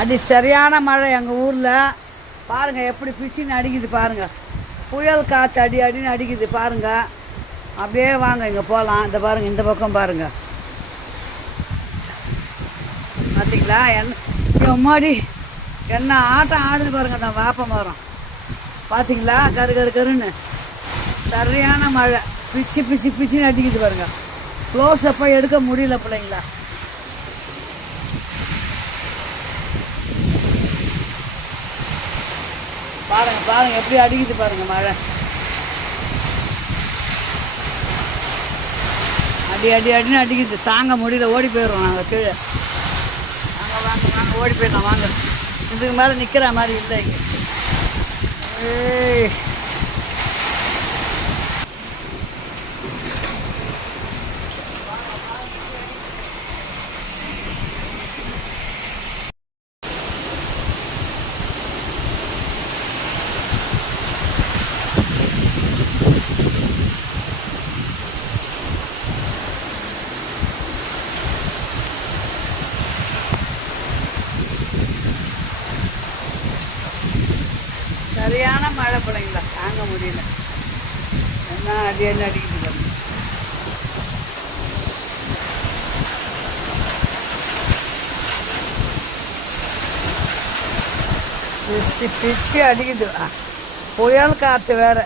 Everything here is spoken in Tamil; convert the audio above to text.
அடி சரியான மழை எங்கள் ஊரில். பாருங்கள் எப்படி பிச்சின்னு அடிக்குது பாருங்கள். புயல் காற்று அடி அடின்னு அடிக்குது பாருங்கள். அப்படியே வாங்க இங்கே போகலாம். இந்த பாருங்கள், இந்த பக்கம் பாருங்கள். பார்த்தீங்களா எம்மாடி என்ன ஆட்டம் ஆடுது பாருங்கள். அந்த வேப்ப மரம் பார்த்தீங்களா, கரு கரு கருன்னு சரியான மழை. பிச்சு பிச்சு பிச்சுன்னு அடிக்குது பாருங்கள். க்ளோஸ் அப்போ எடுக்க முடியல பிள்ளைங்களா. பாருங்கள் பாருங்கள் எப்படி அடிக்குது பாருங்கள் மழை. அடி அடி அடின்னு அடிக்குது, தாங்க முடியல. ஓடி போயிடுவோம் நாங்கள் கீழே. வாங்க வாங்க வாங்க ஓடி போயிடலாம் வாங்க. இதுக்கு மேலே நிற்கிற மாதிரி இல்லை இங்கே. ஏய் சரியான மழை பிள்ளைங்களா, தாங்க முடியல. என்ன அடி என்ன அடிக்குது பாருங்க. பிச்சு பிச்சு அடிக்குது. புயல் காற்று வேற.